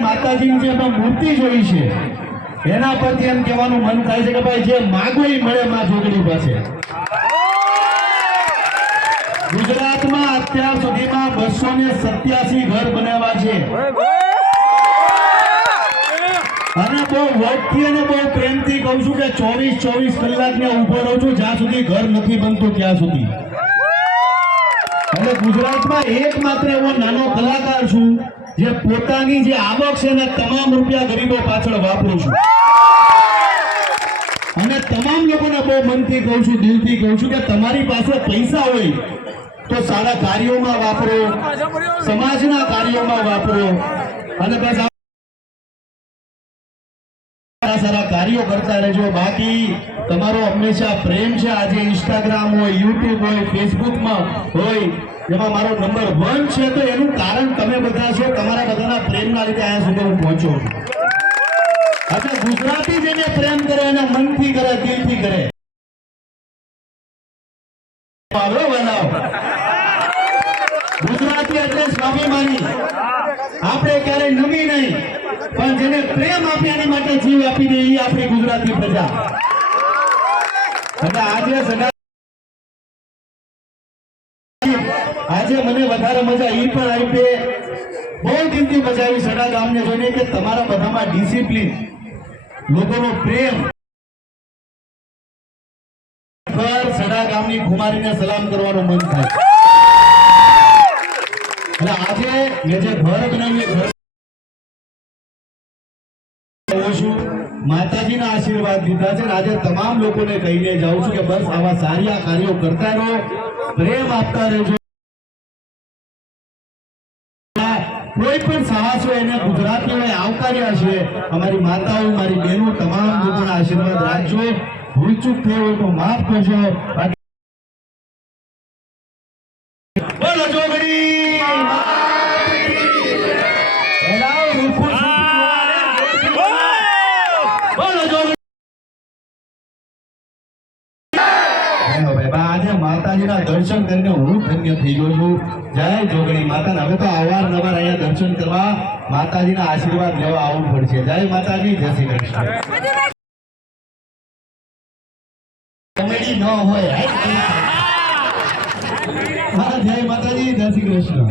માતાજીની જે મૂર્તિ જોઈ છે એના પરથી એમ કહેવાનું મન થાય છે કે ભાઈ જે માગો એ મળે માં જોગણી પાસે. ગુજરાતમાં અત્યાર સુધીમાં 287 ઘર બનાવ્યા છે અને બહુ વખતથી અને બહુ પ્રેમથી કહું છું કે 24 કલાક ને ઉભો રહું છું જ્યાં સુધી ઘર નથી બનતું ત્યાં સુધી. અને ગુજરાતમાં એકમાત્ર એવો નાનો કલાકાર છું જે પોતાની જે આવક છે ને તમામ રૂપિયા ગરીબો પાછળ વાપરું છું. અને તમામ લોકોને બહુ મનથી કહું છું, દિલથી કહું છું કે તમારી પાસે પૈસા હોય તો સારા કાર્યોમાં વાપરો, સમાજના કાર્યોમાં વાપરો અને બસ સારા કાર્યો કરતા રહેજો. બાકી તમારો હંમેશા પ્રેમ છે. આજે ઇન્સ્ટાગ્રામ હોય, યુટ્યુબ હોય, ફેસબુકમાં હોય જેમાં મારો નંબર 1 છે તો એનું કારણ તમે બધા છો. તમારા બધાના પ્રેમના લીધે અહીંયા સુધી હું પહોંચ્યો છું. એટલે ગુજરાતી જેને પ્રેમ કરે એને મનથી કરે, દિલથી કરે. ગુજરાતી એટલે સ્વાભિમાની. આપણે ક્યારેય નમી નહીં પણ જેને પ્રેમ આપે એની માટે જીવ આપી દે એ આપણી ગુજરાતી પ્રજા. અને આજે મને વધારે મજા એ પણ આવી, બહુ દિલથી મજા આવી સડા ગામને જોઈને કે તમારા બધામાં ડિસિપ્લિન, લોકોનો પ્રેમ. સડા ગામની કુમારીને સલામ કરવાનું મન થાય. અને આજે મેં જે ઘર બનાવ્યું માતાજીના આશીર્વાદ દીધા છે. આજે તમામ લોકોને કહીને જાઉં છું કે બસ આવા સારા કાર્યો કરતા રહો, પ્રેમ આપતા રહેજો. કોઈ પણ સાહસ હોય એને ગુજરાતીઓએ આવકાર્યા છે. અમારી માતાઓ, મારી બહેનો તમામ લોકોના આશીર્વાદ રાખજો. ભૂલચૂક થઈ હોય તો માફ કરજો. બોલો જોગણી માતાજીના દર્શન કરીને હું ધન્ય થઈ ગયો છું. જય જોગણી માતા. હવે તો અવારનવાર અહીંયા દર્શન કરવા, માતાજીના આશીર્વાદ લેવા આવવું પડશે. જય માતાજી, જય શ્રી કૃષ્ણ. કોમેડી ન હોય. હા, જય માતાજી, જય શ્રી કૃષ્ણ.